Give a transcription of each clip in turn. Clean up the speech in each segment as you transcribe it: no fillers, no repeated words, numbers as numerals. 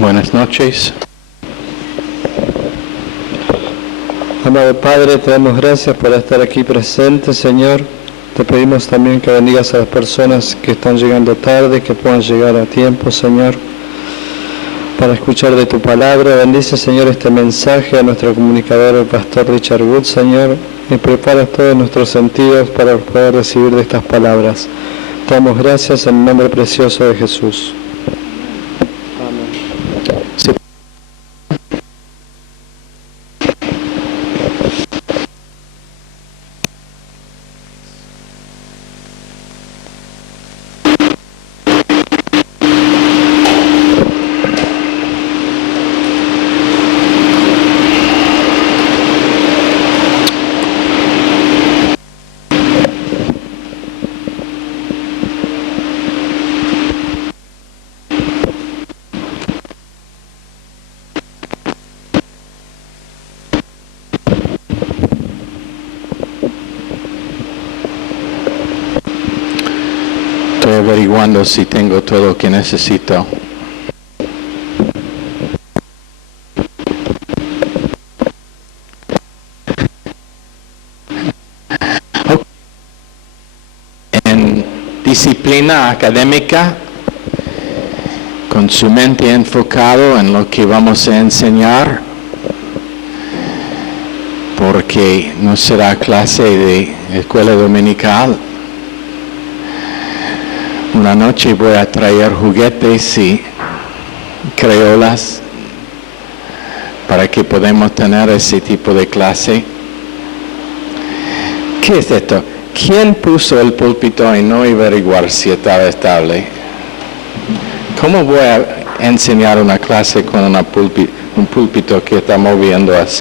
Buenas noches. Amado Padre, te damos gracias por estar aquí presente, Señor. Te pedimos también que bendigas a las personas que están llegando tarde, que puedan llegar a tiempo, Señor, para escuchar de tu palabra. Bendice, Señor, este mensaje a nuestro comunicador, el pastor Richard Wood, Señor, y prepara todos nuestros sentidos para poder recibir de estas palabras. Te damos gracias en el nombre precioso de Jesús. Estoy averiguando si tengo todo lo que necesito. En disciplina académica, con su mente enfocado en lo que vamos a enseñar, porque no será clase de escuela dominical. Una noche voy a traer juguetes y crayolas para que podamos tener ese tipo de clase. ¿Qué es esto? ¿Quién puso el púlpito y no iba a averiguar si estaba estable? ¿Cómo voy a enseñar una clase con un púlpito que está moviendo así?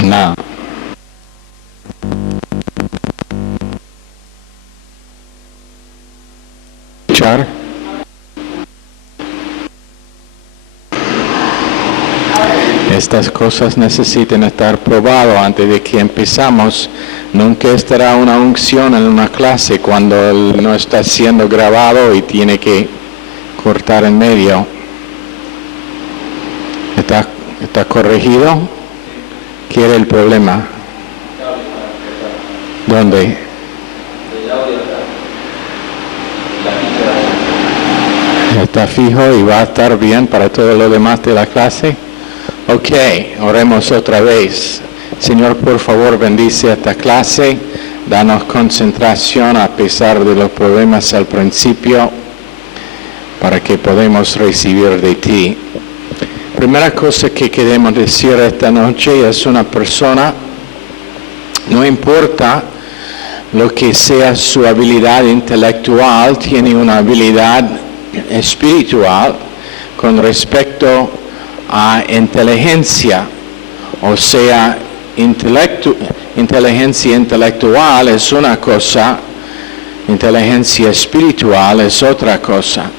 No. Char. Estas cosas necesitan estar probadas antes de que empezamos. Nunca estará una unción en una clase cuando no está siendo grabado y tiene que cortar en medio. ¿Está corregido? ¿Qué era el problema? ¿Dónde? Está fijo y va a estar bien para todo lo demás de la clase. Ok, oremos otra vez. Señor, por favor, bendice esta clase. Danos concentración a pesar de los problemas al principio, para que podamos recibir de ti. Primera cosa que queremos decir esta noche es una persona, no importa lo que sea su habilidad intelectual, tiene una habilidad espiritual con respecto a inteligencia, o sea, inteligencia intelectual es una cosa, inteligencia espiritual es otra cosa.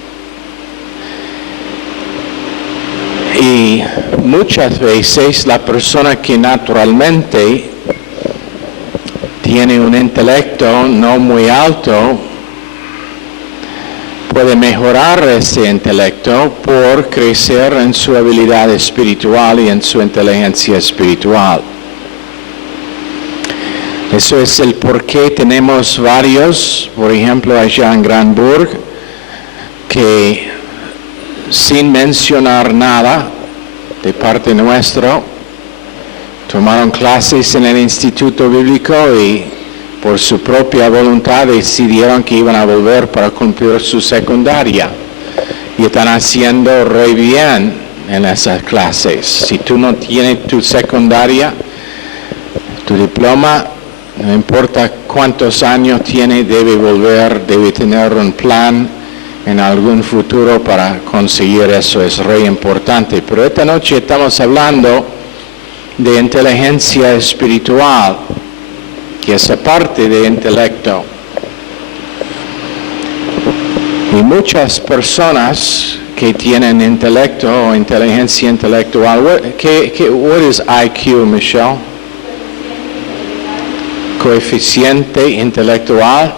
Y muchas veces la persona que naturalmente tiene un intelecto no muy alto puede mejorar ese intelecto por crecer en su habilidad espiritual y en su inteligencia espiritual. Eso es el por qué tenemos varios, por ejemplo allá en Granburg, que sin mencionar nada de parte nuestra, tomaron clases en el Instituto Bíblico y por su propia voluntad decidieron que iban a volver para cumplir su secundaria. Y están haciendo re bien en esas clases. Si tú no tienes tu secundaria, tu diploma, no importa cuántos años tiene, debe tener un plan en algún futuro para conseguir eso. Es re importante. Pero esta noche estamos hablando de inteligencia espiritual, que es parte de intelecto. Y muchas personas que tienen intelecto o inteligencia intelectual, what is IQ, Michelle? Coeficiente intelectual.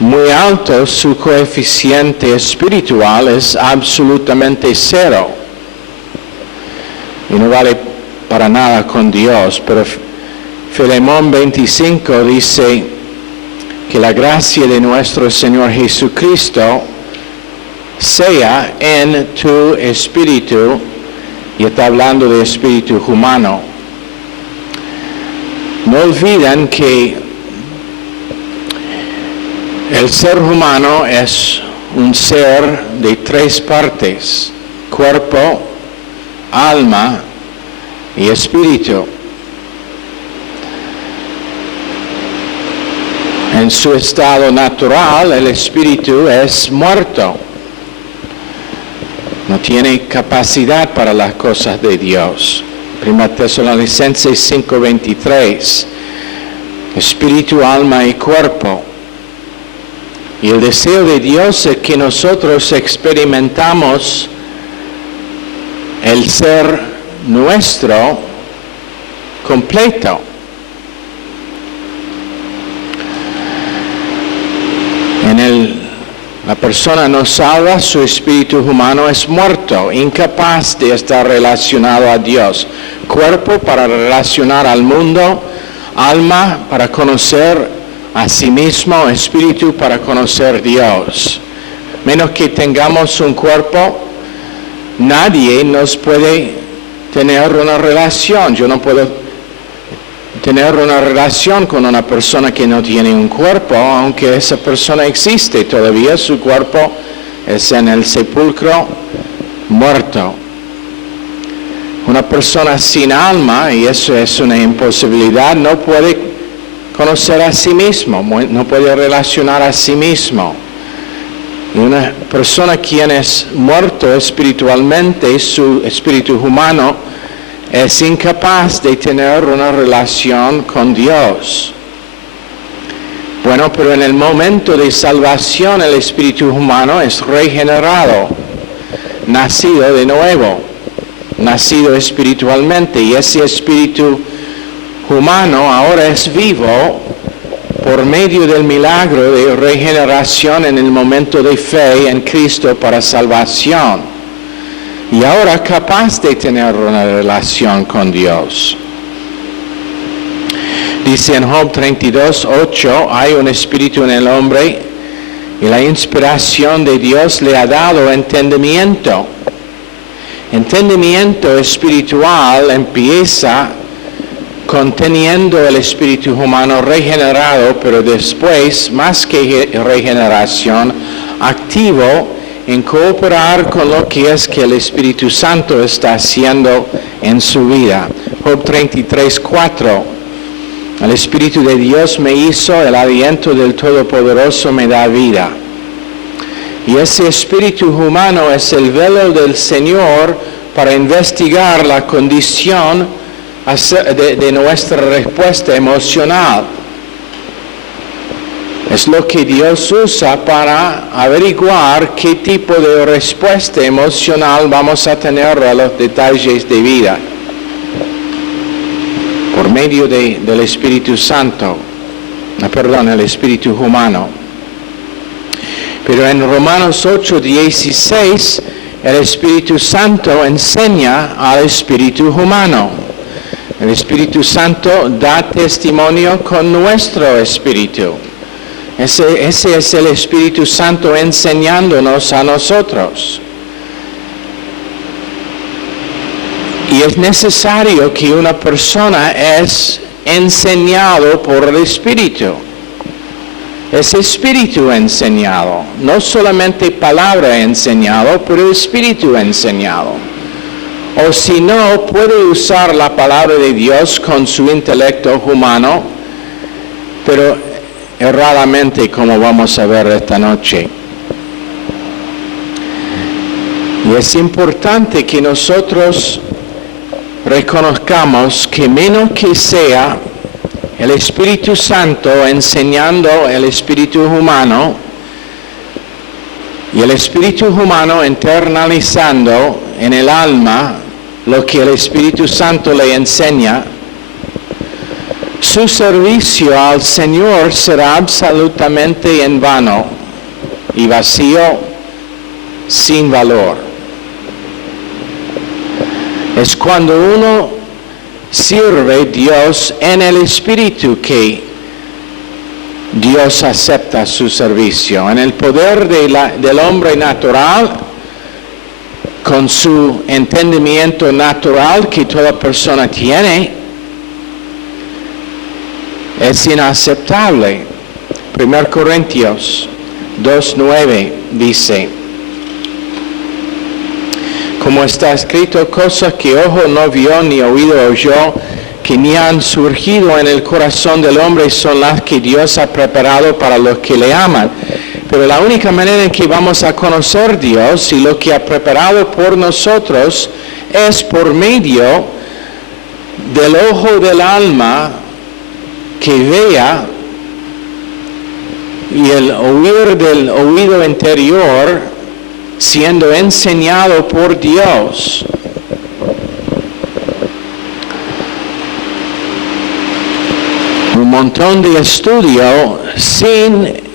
Muy alto, su coeficiente espiritual es absolutamente 0. Y no vale para nada con Dios, pero Filemón 25 dice que la gracia de nuestro Señor Jesucristo sea en tu espíritu, y está hablando de espíritu humano. No olviden que el ser humano es un ser de 3 partes: cuerpo, alma y espíritu. En su estado natural, el espíritu es muerto. No tiene capacidad para las cosas de Dios. 1 Tesalonicenses 5:23. Espíritu, alma y cuerpo. Y el deseo de Dios es que nosotros experimentamos el ser nuestro completo. La persona no salva, su espíritu humano es muerto, incapaz de estar relacionado a Dios. Cuerpo para relacionar al mundo, alma para conocer a sí mismo, espíritu para conocer a Dios. Menos que tengamos un cuerpo, nadie nos puede tener una relación. Yo no puedo tener una relación con una persona que no tiene un cuerpo, aunque esa persona existe todavía, su cuerpo es en el sepulcro muerto. Una persona sin alma, y eso es una imposibilidad, no puede conocer a sí mismo, no puede relacionar a sí mismo. Y una persona quien es muerto espiritualmente, su espíritu humano, es incapaz de tener una relación con Dios. Bueno, pero en el momento de salvación el espíritu humano es regenerado, nacido de nuevo, nacido espiritualmente, y ese espíritu humano ahora es vivo por medio del milagro de regeneración en el momento de fe en Cristo para salvación. Y ahora capaz de tener una relación con Dios. Dice en Job 32:8, hay un espíritu en el hombre y la inspiración de Dios le ha dado entendimiento. Entendimiento espiritual empieza conteniendo el espíritu humano regenerado, pero después, más que regeneración, activo en cooperar con lo que es que el Espíritu Santo está haciendo en su vida. Job 33:4. El Espíritu de Dios me hizo, el aliento del Todopoderoso me da vida. Y ese espíritu humano es el velo del Señor para investigar la condición de nuestra respuesta emocional. Es lo que Dios usa para averiguar qué tipo de respuesta emocional vamos a tener a los detalles de vida. Por medio del Espíritu Santo, el Espíritu humano. Pero en Romanos 8:16, el Espíritu Santo enseña al Espíritu humano. El Espíritu Santo da testimonio con nuestro espíritu. Ese es el Espíritu Santo enseñándonos a nosotros. Y es necesario que una persona es enseñado por el Espíritu. Es Espíritu enseñado. No solamente palabra enseñado, pero Espíritu enseñado. O si no, puede usar la palabra de Dios con su intelecto humano, pero erradamente, como vamos a ver esta noche. Y es importante que nosotros reconozcamos que menos que sea el Espíritu Santo enseñando el espíritu humano y el espíritu humano internalizando en el alma lo que el Espíritu Santo le enseña, su servicio al Señor será absolutamente en vano y vacío, sin valor. Es cuando uno sirve a Dios en el Espíritu que Dios acepta su servicio. En el poder del hombre natural, con su entendimiento natural que toda persona tiene, es inaceptable. 1 Corintios 2:9 dice, como está escrito, cosas que ojo no vio ni oído oyó, que ni han surgido en el corazón del hombre, son las que Dios ha preparado para los que le aman. Pero la única manera en que vamos a conocer a Dios y lo que ha preparado por nosotros es por medio del ojo del alma que vea y el oír del oído interior siendo enseñado por Dios. Un montón de estudio sin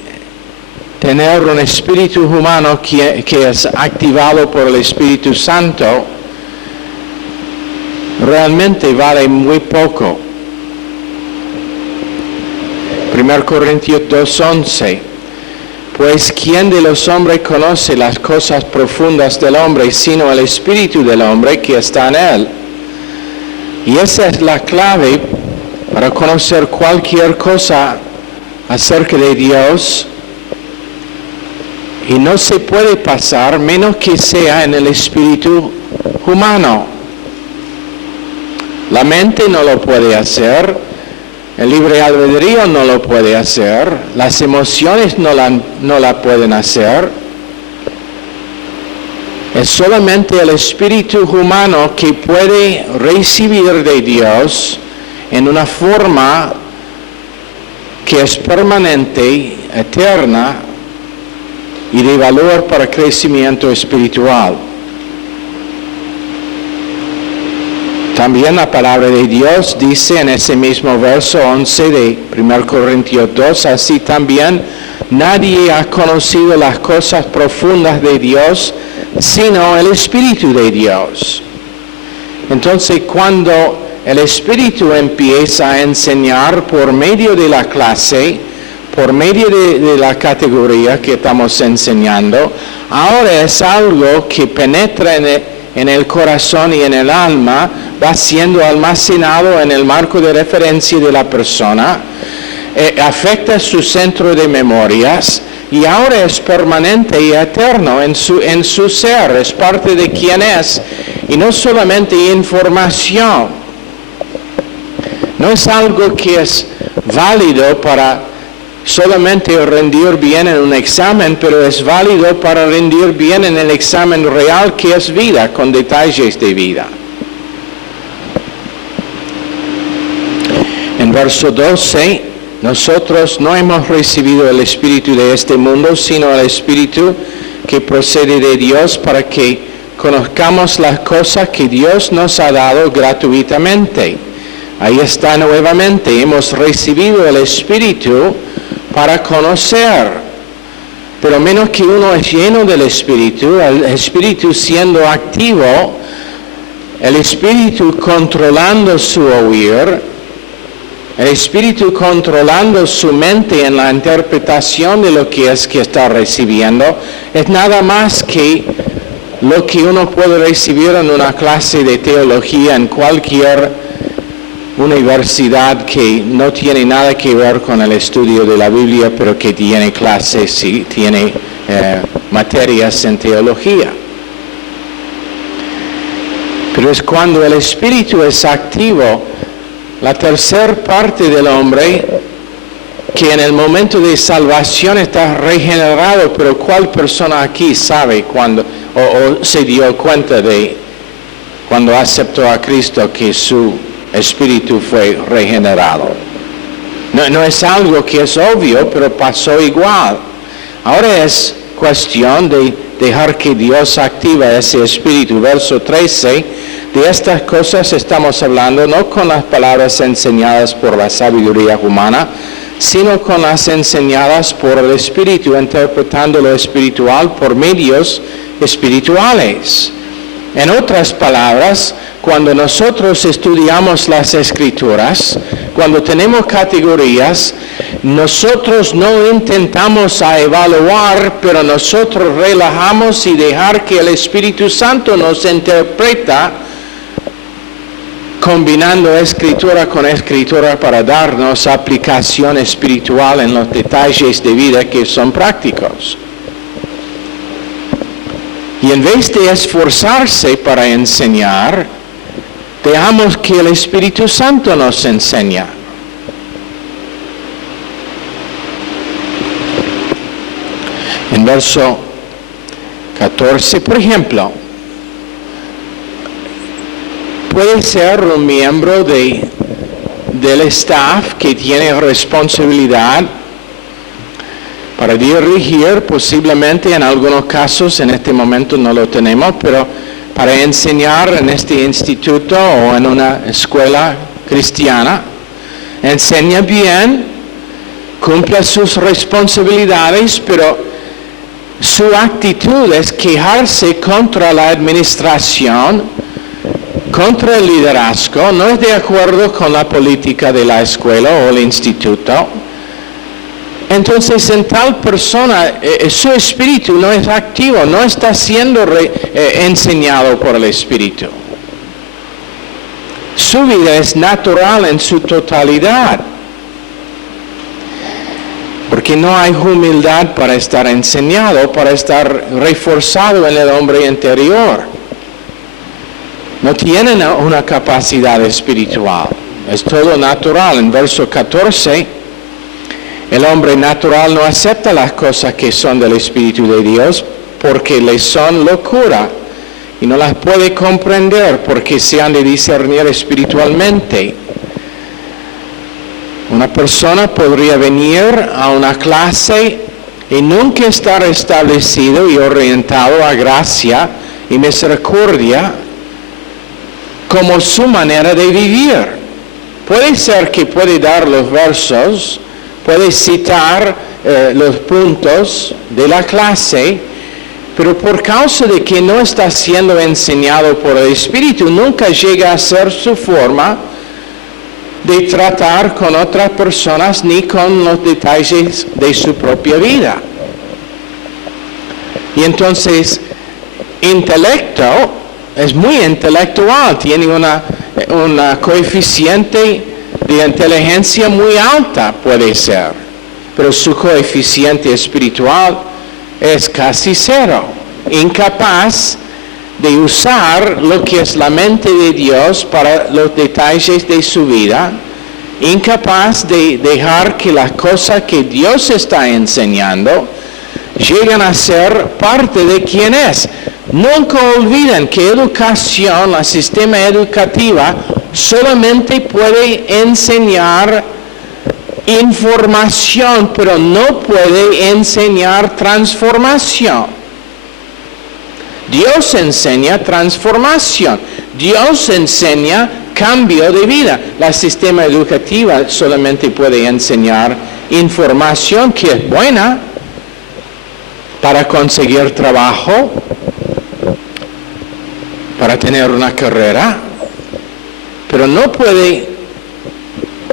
tener un espíritu humano que es activado por el Espíritu Santo realmente vale muy poco. 1 Corintios 2:11, pues ¿quién de los hombres conoce las cosas profundas del hombre, sino el espíritu del hombre que está en él? Y esa es la clave para conocer cualquier cosa acerca de Dios, y no se puede pasar menos que sea en el espíritu humano. La mente no lo puede hacer. El libre albedrío no lo puede hacer, las emociones no la pueden hacer. Es solamente el espíritu humano que puede recibir de Dios en una forma que es permanente, eterna y de valor para crecimiento espiritual. También la palabra de Dios dice en ese mismo verso 11 de 1 Corintios 2, así también nadie ha conocido las cosas profundas de Dios, sino el Espíritu de Dios. Entonces, cuando el Espíritu empieza a enseñar por medio de la clase, por medio de la categoría que estamos enseñando, ahora es algo que penetra en el corazón y en el alma, va siendo almacenado en el marco de referencia de la persona, afecta su centro de memorias y ahora es permanente y eterno en su ser, es parte de quien es, y no solamente información. No es algo que es válido para solamente rendir bien en un examen, pero es válido para rendir bien en el examen real que es vida, con detalles de vida. En verso 12 Nosotros no hemos recibido el espíritu de este mundo, sino el espíritu que procede de Dios para que conozcamos las cosas que Dios nos ha dado gratuitamente. Ahí está nuevamente, hemos recibido el espíritu para conocer. Pero menos que uno es lleno del espíritu, el espíritu siendo activo, el espíritu controlando su oír, el espíritu controlando su mente en la interpretación de lo que es que está recibiendo, es nada más que lo que uno puede recibir en una clase de teología en cualquier universidad que no tiene nada que ver con el estudio de la Biblia, pero que tiene clases y tiene materias en teología. Pero es cuando el espíritu es activo, la tercera parte del hombre, que en el momento de salvación está regenerado, pero ¿cuál persona aquí sabe cuando o se dio cuenta de cuando aceptó a Cristo que su espíritu fue regenerado? No es algo que es obvio, pero pasó igual. Ahora es cuestión de dejar que Dios active ese espíritu. Verso 13, de estas cosas estamos hablando no con las palabras enseñadas por la sabiduría humana, sino con las enseñadas por el Espíritu, interpretando lo espiritual por medios espirituales. En otras palabras, cuando nosotros estudiamos las Escrituras, cuando tenemos categorías, nosotros no intentamos evaluar, pero nosotros relajamos y dejar que el Espíritu Santo nos interpreta, combinando escritura con escritura para darnos aplicación espiritual en los detalles de vida que son prácticos. Y en vez de esforzarse para enseñar, dejamos que el Espíritu Santo nos enseñe. En verso 14, por ejemplo, puede ser un miembro del staff que tiene responsabilidad para dirigir, posiblemente en algunos casos, en este momento no lo tenemos, pero para enseñar en este instituto o en una escuela cristiana, enseña bien, cumple sus responsabilidades, pero su actitud es quejarse contra la administración, contra el liderazgo, no es de acuerdo con la política de la escuela o el instituto. Entonces, en tal persona, su espíritu no es activo, no está siendo enseñado por el Espíritu. Su vida es natural en su totalidad, porque no hay humildad para estar enseñado, para estar reforzado en el hombre interior. No tienen una capacidad espiritual, es todo natural. En verso 14, el hombre natural no acepta las cosas que son del Espíritu de Dios porque le son locura y no las puede comprender porque se han de discernir espiritualmente. Una persona podría venir a una clase y nunca estar establecido y orientado a gracia y misericordia como su manera de vivir. Puede ser que puede dar los versos, puede citar los puntos de la clase, pero por causa de que no está siendo enseñado por el Espíritu, nunca llega a ser su forma de tratar con otras personas ni con los detalles de su propia vida. Y entonces, intelecto es muy intelectual, tiene una coeficiente de inteligencia muy alta, puede ser, pero su coeficiente espiritual es casi cero, incapaz de usar lo que es la mente de Dios para los detalles de su vida, incapaz de dejar que las cosas que Dios está enseñando lleguen a ser parte de quien es. Nunca olviden que educación, el sistema educativo, solamente puede enseñar información, pero no puede enseñar transformación. Dios enseña transformación. Dios enseña cambio de vida. El sistema educativo solamente puede enseñar información que es buena para conseguir trabajo, para tener una carrera, pero no puede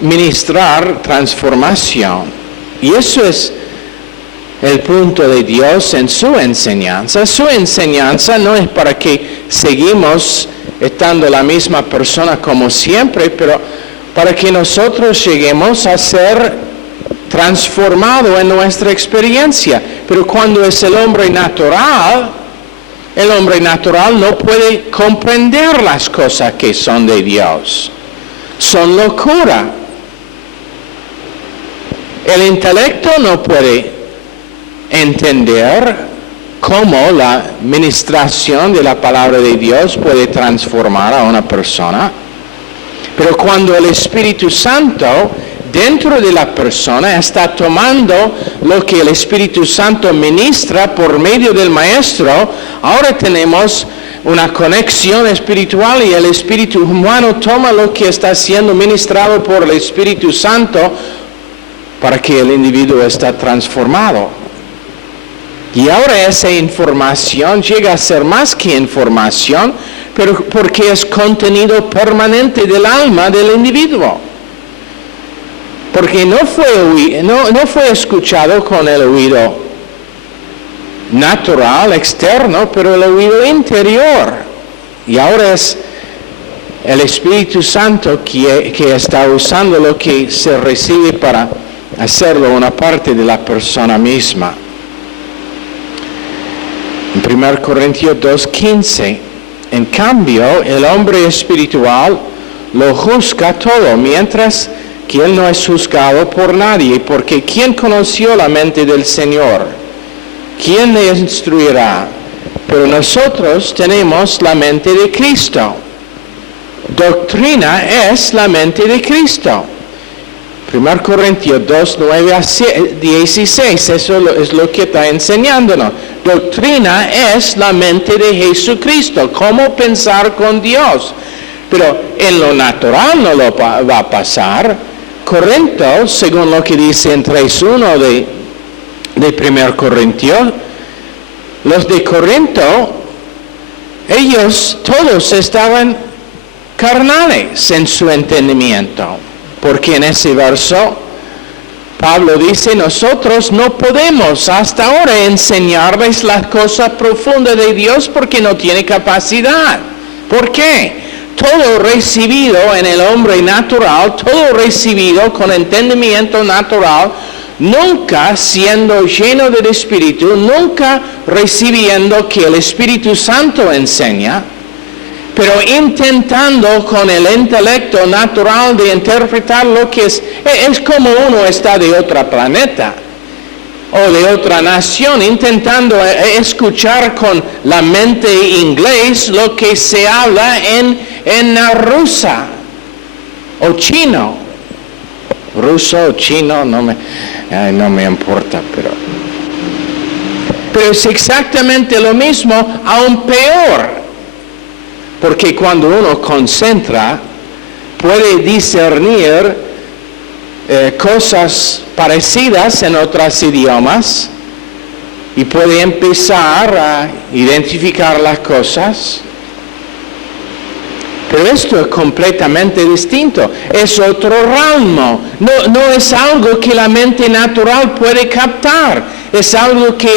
ministrar transformación. Y eso es el punto de Dios en su enseñanza. Su enseñanza no es para que seguimos estando la misma persona como siempre, pero para que nosotros lleguemos a ser transformados en nuestra experiencia. Pero cuando es el hombre natural no puede comprender las cosas que son de Dios. Son locura. El intelecto no puede entender cómo la ministración de la palabra de Dios puede transformar a una persona. Pero cuando el Espíritu Santo dentro de la persona está tomando lo que el Espíritu Santo ministra por medio del Maestro, ahora tenemos una conexión espiritual y el Espíritu humano toma lo que está siendo ministrado por el Espíritu Santo para que el individuo esté transformado. Y ahora esa información llega a ser más que información, pero porque es contenido permanente del alma del individuo. Porque no fue escuchado con el oído natural, externo, pero el oído interior. Y ahora es el Espíritu Santo que está usando lo que se recibe para hacerlo una parte de la persona misma. En 1 Corintios 2:15, en cambio, el hombre espiritual lo juzga todo, mientras que él no es juzgado por nadie, porque ¿quién conoció la mente del Señor? ¿Quién le instruirá? Pero nosotros tenemos la mente de Cristo. Doctrina es la mente de Cristo. 1 Corintios 2, 9 a 16, eso es lo que está enseñándonos. Doctrina es la mente de Jesucristo, cómo pensar con Dios. Pero en lo natural no lo va a pasar. Corinto, según lo que dice en 3.1 de 1 Corintios, los de Corinto, ellos todos estaban carnales en su entendimiento. Porque en ese verso, Pablo dice, nosotros no podemos hasta ahora enseñarles las cosas profundas de Dios porque no tiene capacidad. ¿Por qué? Todo recibido en el hombre natural, todo recibido con entendimiento natural, nunca siendo lleno del Espíritu, nunca recibiendo que el Espíritu Santo enseña, pero intentando con el intelecto natural de interpretar lo que es como uno está de otro planeta o de otra nación, intentando escuchar con la mente inglés lo que se habla en rusa o chino. Ruso o chino, no me importa, pero es exactamente lo mismo, aún peor. Porque cuando uno concentra, puede discernir cosas parecidas en otros idiomas y puede empezar a identificar las cosas. Pero esto es completamente distinto, es otro ramo, no es algo que la mente natural puede captar, es algo que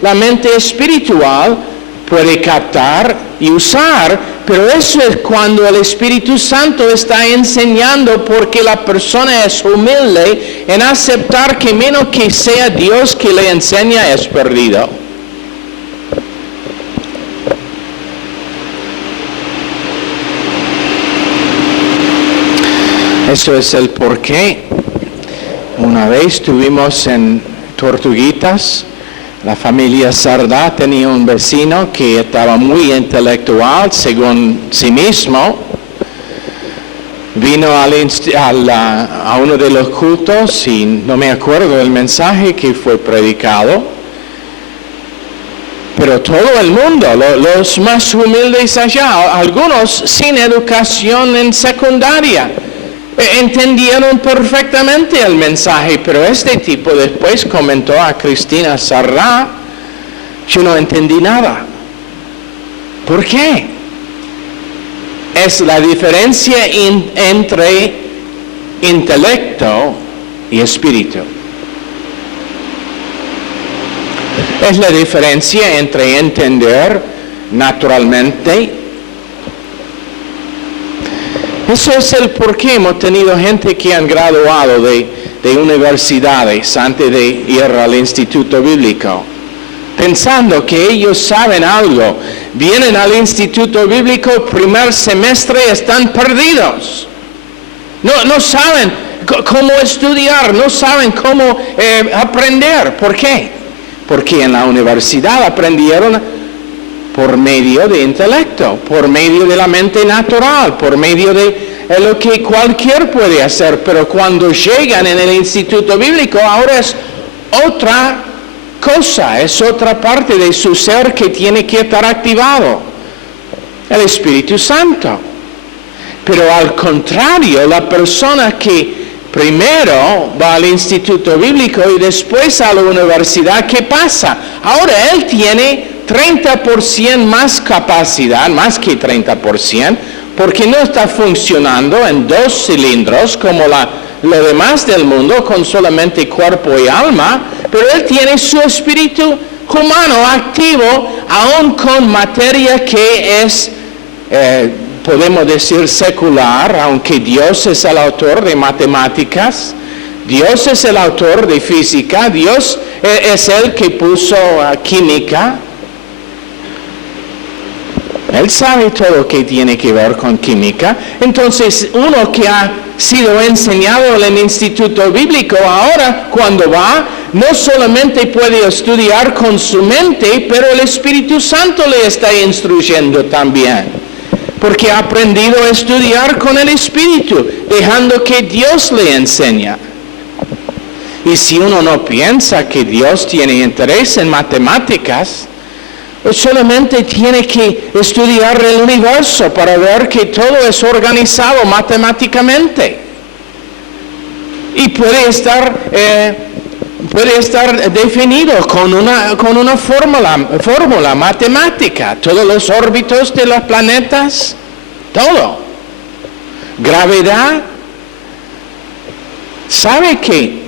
la mente espiritual puede captar y usar, pero eso es cuando el Espíritu Santo está enseñando, porque la persona es humilde en aceptar que menos que sea Dios que le enseña es perdido. Eso es el porqué. Una vez estuvimos en Tortuguitas. La familia Sardá tenía un vecino que estaba muy intelectual según sí mismo, vino a uno de los cultos y no me acuerdo del mensaje que fue predicado, pero todo el mundo, los más humildes allá, algunos sin educación en secundaria, entendieron perfectamente el mensaje, pero este tipo después comentó a Cristina Sarrá: yo no entendí nada. ¿Por qué? Es la diferencia entre intelecto y espíritu. Es la diferencia entre entender naturalmente. Eso es el por qué hemos tenido gente que han graduado de universidades antes de ir al instituto bíblico, pensando que ellos saben algo. Vienen al instituto bíblico, primer semestre, están perdidos. No saben cómo estudiar, no saben cómo aprender. ¿Por qué? Porque en la universidad aprendieron por medio de intelecto, por medio de la mente natural, por medio de lo que cualquier puede hacer. Pero cuando llegan en el instituto bíblico, ahora es otra cosa, es otra parte de su ser que tiene que estar activado, el Espíritu Santo. Pero al contrario, la persona que primero va al instituto bíblico y después a la universidad, ¿qué pasa? Ahora él tiene 30% más capacidad, más que 30%, porque no está funcionando en 2 cilindros como lo demás del mundo, con solamente cuerpo y alma, pero él tiene su espíritu humano activo, aún con materia que es, podemos decir, secular, aunque Dios es el autor de matemáticas, Dios es el autor de física, Dios es el que puso química. Él sabe todo lo que tiene que ver con química. Entonces, uno que ha sido enseñado en el instituto bíblico, ahora cuando va, no solamente puede estudiar con su mente, pero el Espíritu Santo le está instruyendo también, porque ha aprendido a estudiar con el Espíritu, dejando que Dios le enseña. Y si uno no piensa que Dios tiene interés en matemáticas, solamente tiene que estudiar el universo para ver que todo es organizado matemáticamente. Y puede estar definido con una fórmula matemática. Todos los órbitos de los planetas, todo. Gravedad. ¿Sabe que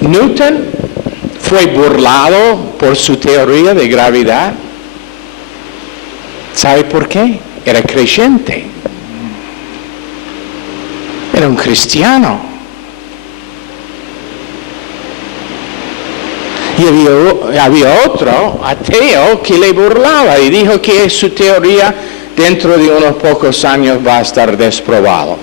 Newton fue burlado por su teoría de gravedad? ¿Sabe por qué? Era creyente. Era un cristiano. Y había otro ateo que le burlaba y dijo que su teoría dentro de unos pocos años va a estar desprobado.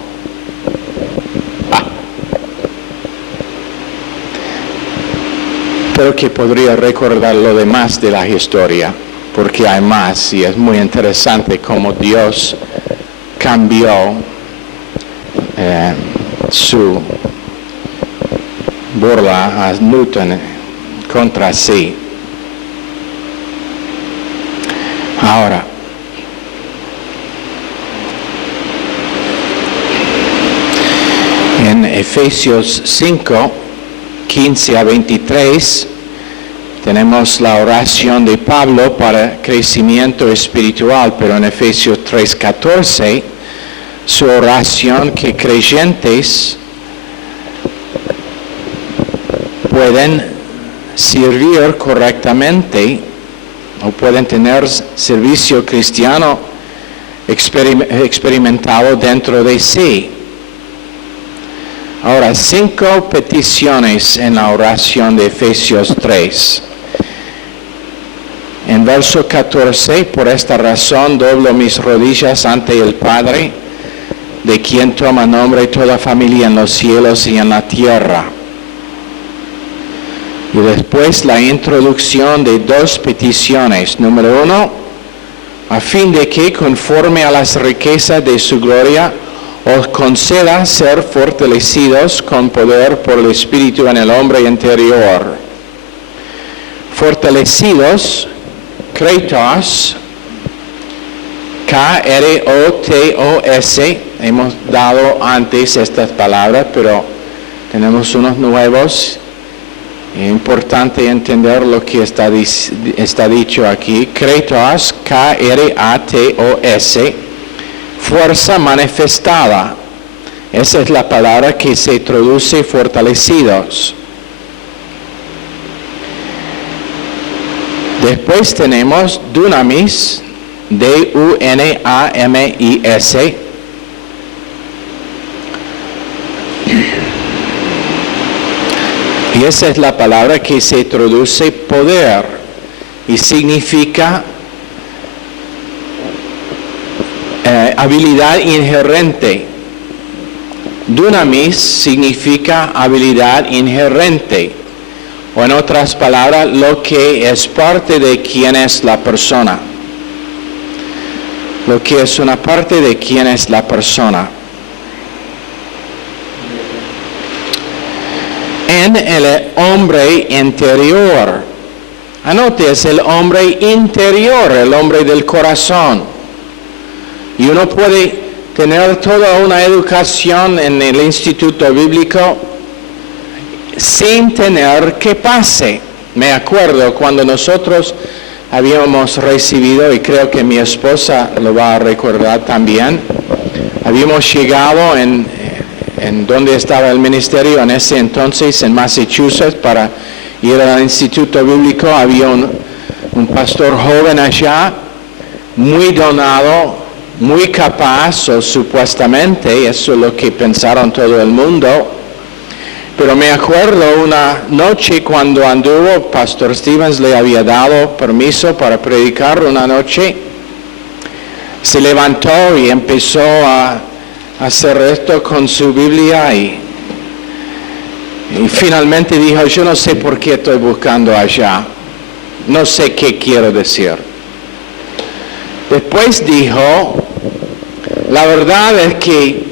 Pero que podría recordar lo demás de la historia, porque hay más y es muy interesante cómo Dios cambió su burla a Newton contra sí. Ahora, en Efesios 5, 15 a 23, tenemos la oración de Pablo para crecimiento espiritual, pero en Efesios 3:14, su oración que creyentes pueden servir correctamente o pueden tener servicio cristiano experimentado dentro de sí. Ahora, 5 peticiones en la oración de Efesios 3. En verso 14, por esta razón doblo mis rodillas ante el Padre, de quien toma nombre toda familia en los cielos y en la tierra. Y después la introducción de 2 peticiones. Número 1, a fin de que conforme a las riquezas de su gloria, os conceda ser fortalecidos con poder por el Espíritu en el hombre interior. Fortalecidos, Kratos, K-R-O-T-O-S, hemos dado antes estas palabras, pero tenemos unos nuevos. Es importante entender lo que está dicho aquí. Kratos, K-R-A-T-O-S, fuerza manifestada. Esa es la palabra que se traduce fortalecidos. Después tenemos dunamis, D-U-N-A-M-I-S. Y esa es la palabra que se traduce poder y significa habilidad inherente. Dunamis significa habilidad inherente, o en otras palabras, lo que es parte de quién es la persona. Lo que es una parte de quién es la persona. En el hombre interior. Anote, es el hombre interior, el hombre del corazón. Y uno puede tener toda una educación en el instituto bíblico sin tener que pase. Me acuerdo cuando nosotros habíamos recibido, y creo que mi esposa lo va a recordar también, habíamos llegado en donde estaba el ministerio en ese entonces, en Massachusetts, para ir al instituto bíblico. Había un pastor joven allá, muy donado, muy capaz, o supuestamente, eso es lo que pensaron todo el mundo. Pero me acuerdo una noche cuando anduvo, Pastor Stevens le había dado permiso para predicar una noche, se levantó y empezó a hacer esto con su Biblia y finalmente dijo, yo no sé por qué estoy buscando allá, no sé qué quiero decir. Después dijo, la verdad es que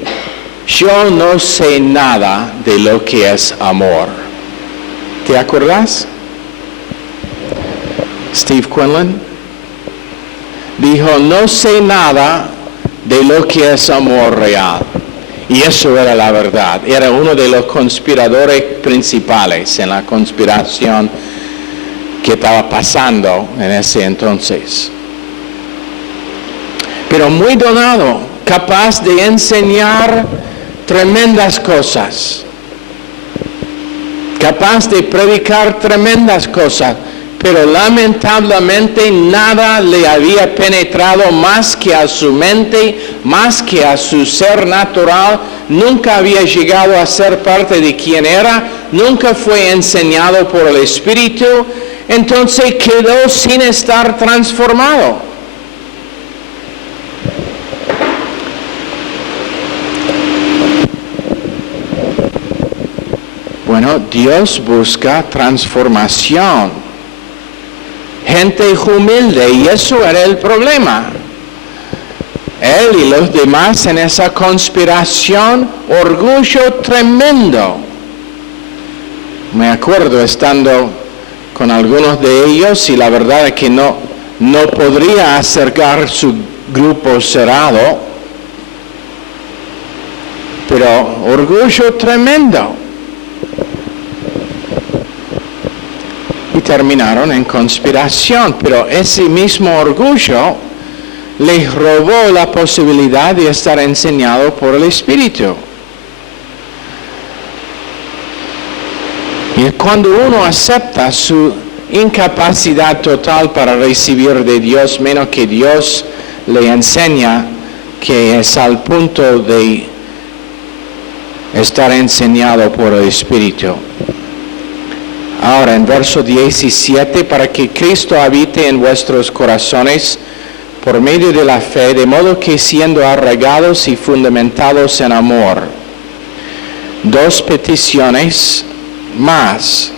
yo no sé nada de lo que es amor. ¿Te acuerdas? Steve Quinlan dijo, no sé nada de lo que es amor real. Y eso era la verdad. Era uno de los conspiradores principales en la conspiración que estaba pasando en ese entonces. Pero muy donado, capaz de enseñar tremendas cosas, capaz de predicar tremendas cosas, pero lamentablemente nada le había penetrado más que a su mente, más que a su ser natural. Nunca había llegado a ser parte de quien era, nunca fue enseñado por el Espíritu, entonces quedó sin estar transformado. Bueno, Dios busca transformación. Gente humilde, y eso era el problema. Él y los demás en esa conspiración, orgullo tremendo. Me acuerdo estando con algunos de ellos y la verdad es que no podría acercar su grupo cerrado, pero orgullo tremendo. Y terminaron en conspiración, pero ese mismo orgullo les robó la posibilidad de estar enseñado por el Espíritu. Y cuando uno acepta su incapacidad total para recibir de Dios, menos que Dios le enseña, que es al punto de estar enseñado por el Espíritu. Ahora, en verso 17, para que Cristo habite en vuestros corazones por medio de la fe, de modo que siendo arraigados y fundamentados en amor. Dos peticiones más,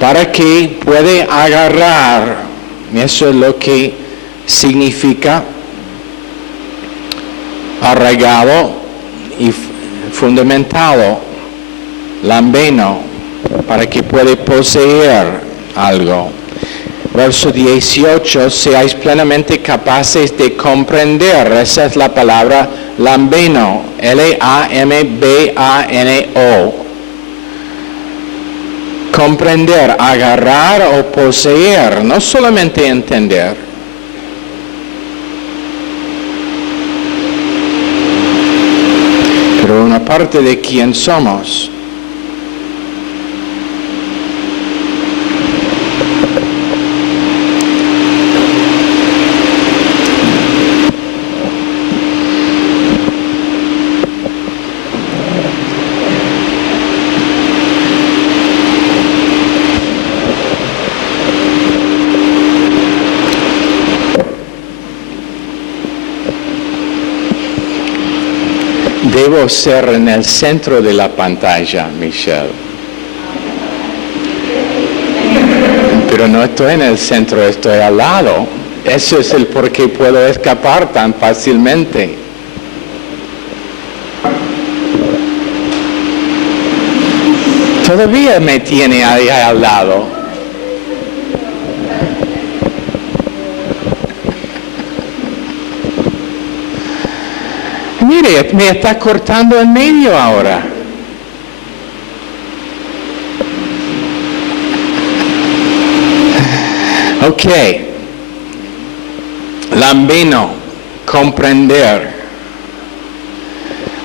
para que puede agarrar, eso es lo que significa arraigado y fundamentado, lambeno, para que pueda poseer algo. Verso 18, seáis plenamente capaces de comprender. Esa es la palabra lambeno, L-A-M-B-A-N-O. Comprender, agarrar o poseer, no solamente entender. Pero una parte de quién somos. Debo ser en el centro de la pantalla, Michelle. Pero no estoy en el centro, estoy al lado. Eso es el por qué puedo escapar tan fácilmente. Todavía me tiene ahí al lado. Mire, me está cortando en medio ahora. Ok. Lambeno, comprender,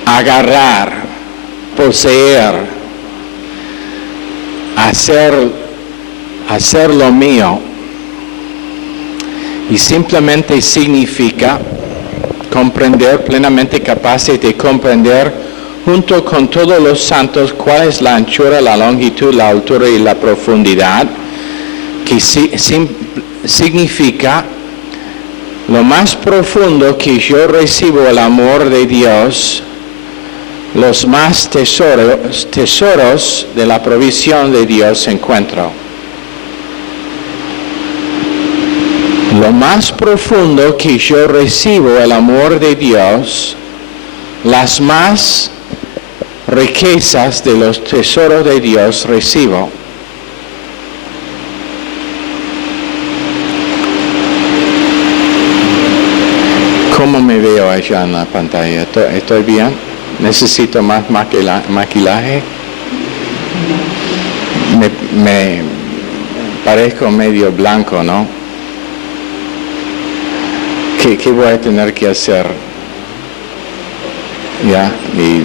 agarrar, poseer, hacer lo mío. Y simplemente significa comprender, plenamente capaces de comprender junto con todos los santos cuál es la anchura, la longitud, la altura y la profundidad, que significa lo más profundo que yo recibo el amor de Dios, los más tesoros de la provisión de Dios encuentro. Lo más profundo que yo recibo el amor de Dios, las más riquezas de los tesoros de Dios recibo. ¿Cómo me veo allá en la pantalla? ¿Estoy bien? ¿Necesito más maquillaje? Me parezco medio blanco, ¿no? ¿Qué voy a tener que hacer? Ya, y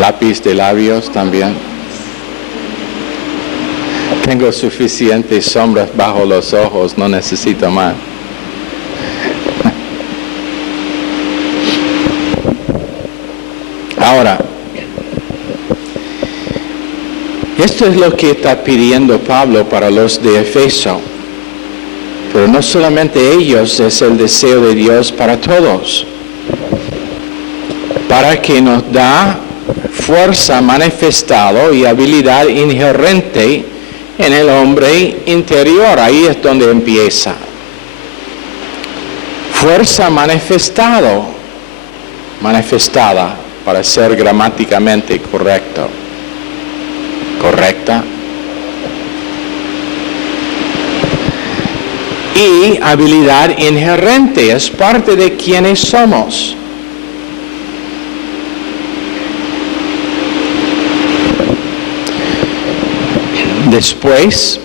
lápiz de labios también. Tengo suficientes sombras bajo los ojos, no necesito más. Ahora, esto es lo que está pidiendo Pablo para los de Efeso. Pero no solamente ellos, es el deseo de Dios para todos. Para que nos da fuerza manifestado y habilidad inherente en el hombre interior. Ahí es donde empieza. Fuerza manifestada, para ser gramáticamente correcta. Y habilidad inherente, es parte de quienes somos. Después,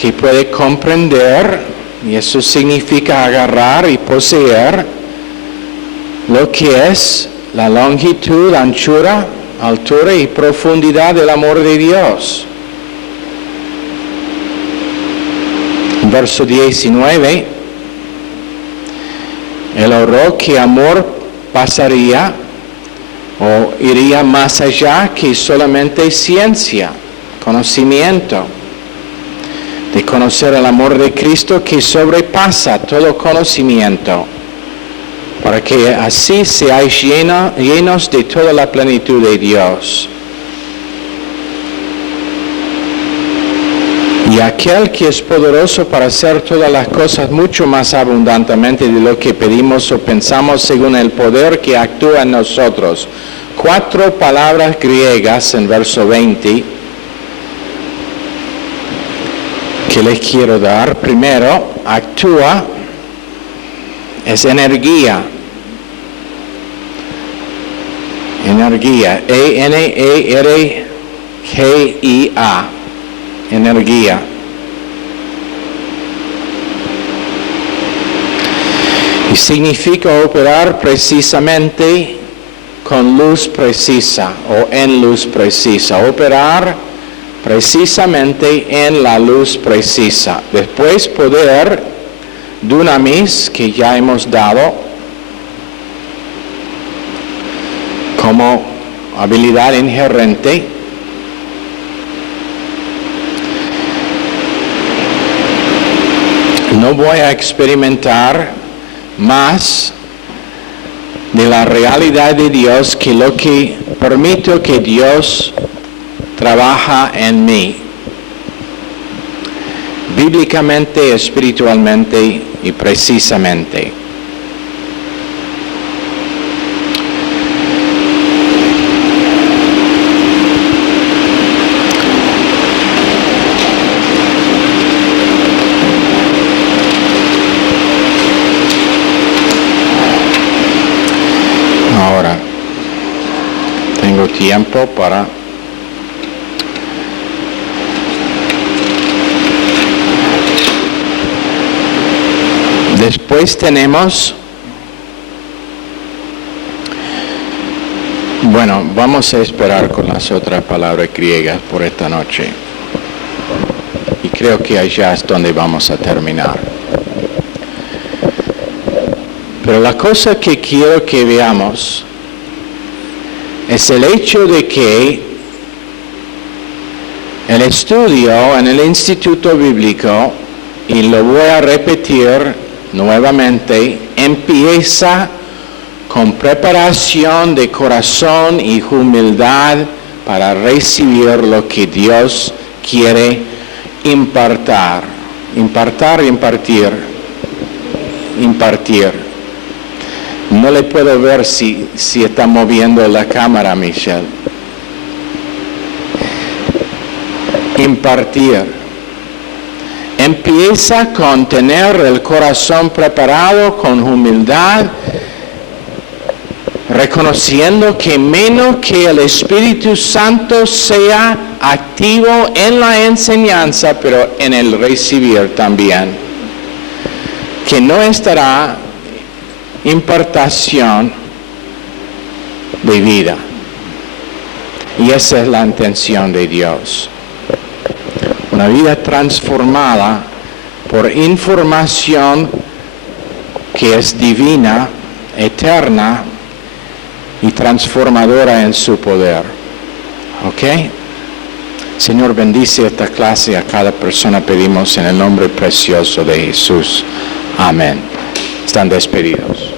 que puede comprender, y eso significa agarrar y poseer, lo que es la longitud, anchura, altura y profundidad del amor de Dios. Verso 19, el horror que amor pasaría o iría más allá que solamente ciencia, conocimiento, de conocer el amor de Cristo que sobrepasa todo conocimiento, para que así seáis llenos de toda la plenitud de Dios. Y aquel que es poderoso para hacer todas las cosas mucho más abundantemente de lo que pedimos o pensamos según el poder que actúa en nosotros. 4 palabras griegas en verso 20 que les quiero dar. Primero, actúa, es energía. Energía, E-N-E-R-G-I-A, energía. Y significa operar precisamente con luz precisa o en luz precisa. Operar precisamente en la luz precisa. Después poder, dunamis, que ya hemos dado como habilidad inherente. No voy a experimentar más de la realidad de Dios que lo que permito que Dios trabaja en mí, bíblicamente, espiritualmente y precisamente. Ahora, tengo tiempo para después tenemos, bueno, vamos a esperar con las otras palabras griegas por esta noche. Y creo que allá es donde vamos a terminar. Pero la cosa que quiero que veamos es el hecho de que el estudio en el Instituto Bíblico, y lo voy a repetir nuevamente, empieza con preparación de corazón y humildad para recibir lo que Dios quiere impartir. No le puedo ver si está moviendo la cámara, Michelle. Impartir. Empieza con tener el corazón preparado con humildad, reconociendo que menos que el Espíritu Santo sea activo en la enseñanza, pero en el recibir también, que no estará impartación de vida. Y esa es la intención de Dios. Una vida transformada por información que es divina, eterna y transformadora en su poder. ¿Ok? Señor, bendice esta clase. A cada persona pedimos en el nombre precioso de Jesús. Amén. Están despedidos.